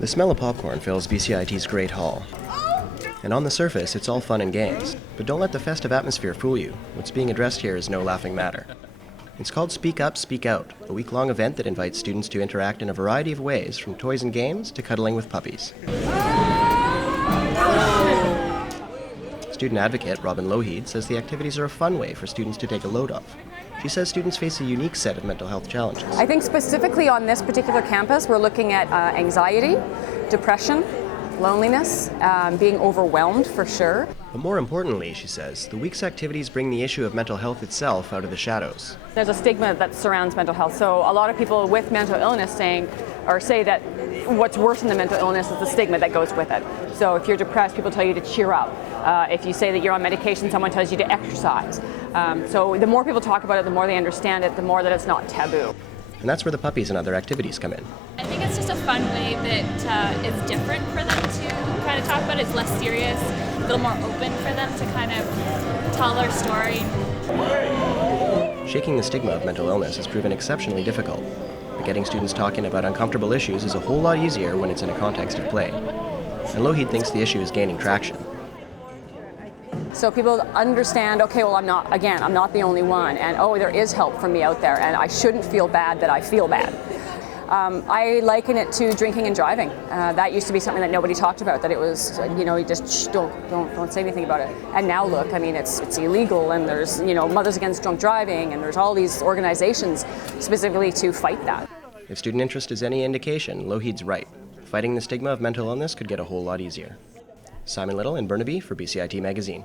The smell of popcorn fills BCIT's Great Hall. And on the surface, it's all fun and games. But don't let the festive atmosphere fool you. What's being addressed here is no laughing matter. It's called Speak Up, Speak Out, a week-long event that invites students to interact in a variety of ways, from toys and games to cuddling with puppies. Student advocate Robin Lougheed says the activities are a fun way for students to take a load off. She says students face a unique set of mental health challenges. I think specifically on this particular campus, we're looking at anxiety, depression, loneliness, being overwhelmed for sure. But more importantly, she says, the week's activities bring the issue of mental health itself out of the shadows. There's a stigma that surrounds mental health. So a lot of people with mental illness say that what's worse than the mental illness is the stigma that goes with it. So if you're depressed, people tell you to cheer up. If you say that you're on medication, someone tells you to exercise. So the more people talk about it, the more they understand it, the more that it's not taboo. And that's where the puppies and other activities come in. I think it's just a fun way that is different for them to kind of talk about it. It's less serious, a little more open for them to kind of tell their story. Shaking the stigma of mental illness has proven exceptionally difficult, but getting students talking about uncomfortable issues is a whole lot easier when it's in a context of play. And Lougheed thinks the issue is gaining traction. So people understand, okay, well, I'm not the only one, and oh, there is help for me out there, and I shouldn't feel bad that I feel bad. I liken it to drinking and driving. That used to be something that nobody talked about, that it was, you just don't say anything about it. And now look, I mean, it's illegal, and there's, Mothers Against Drunk Driving, and there's all these organizations specifically to fight that. If student interest is any indication, Lougheed's right. Fighting the stigma of mental illness could get a whole lot easier. Simon Little in Burnaby for BCIT Magazine.